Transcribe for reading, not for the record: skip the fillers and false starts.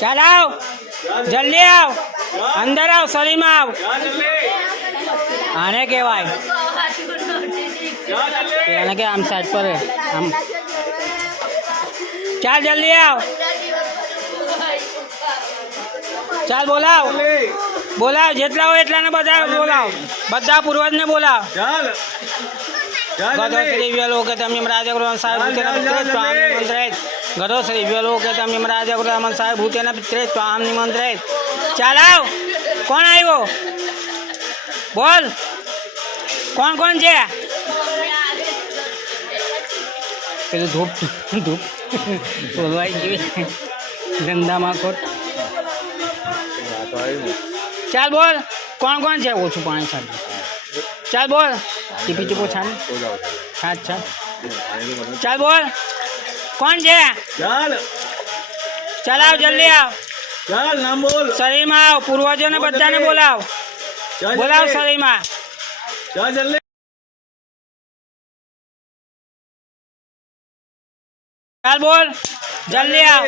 ચાલ આવ, જલ્દી આવ, અંદર આવ, સલીમ આવ. આને કહેવાય, આને કે આમ સાઈડ પર આમ. ચાલ જલ્દી આવ, ચાલ બોલાવ, બોલાવ, જેટલા હોય એટલાને બધા બોલાવ, બધા પૂર્વજને બોલાવ. ગદોશ્રી વેલો કે તમે રાજગૃહ સાહેબ ભૂતેના પિત્રે સ્વામ નિમંત્રિત. ગદોશ્રી વેલો કે તમે રાજગૃહ સાહેબ ભૂતેના પિત્રે સ્વામ નિમંત્રિત. ચાલ આવ, કોણ આવ્યો બોલ, કોણ કોણ છે? પેલું ધૂપ ધૂપ બોલવાઈ ગયું ધંધામાં ખોટ. ચાલ બોલ, કોણ કોણ છે? ઓછું પાણી છાડ. ચાલ બોલ, ટીપી ટીપો છાડ છાડ છાડ. ચાલ બોલ, કોણ છે? ચાલ આવ, જલ્દી આવ. ચાલ નામ બોલ. સલીમ આવ, પૂર્વજોને બધાને બોલાવ, બોલાવ સલીમા. ચાલ જલ્દી. ચાલ બોલ, જલ્દી આવ.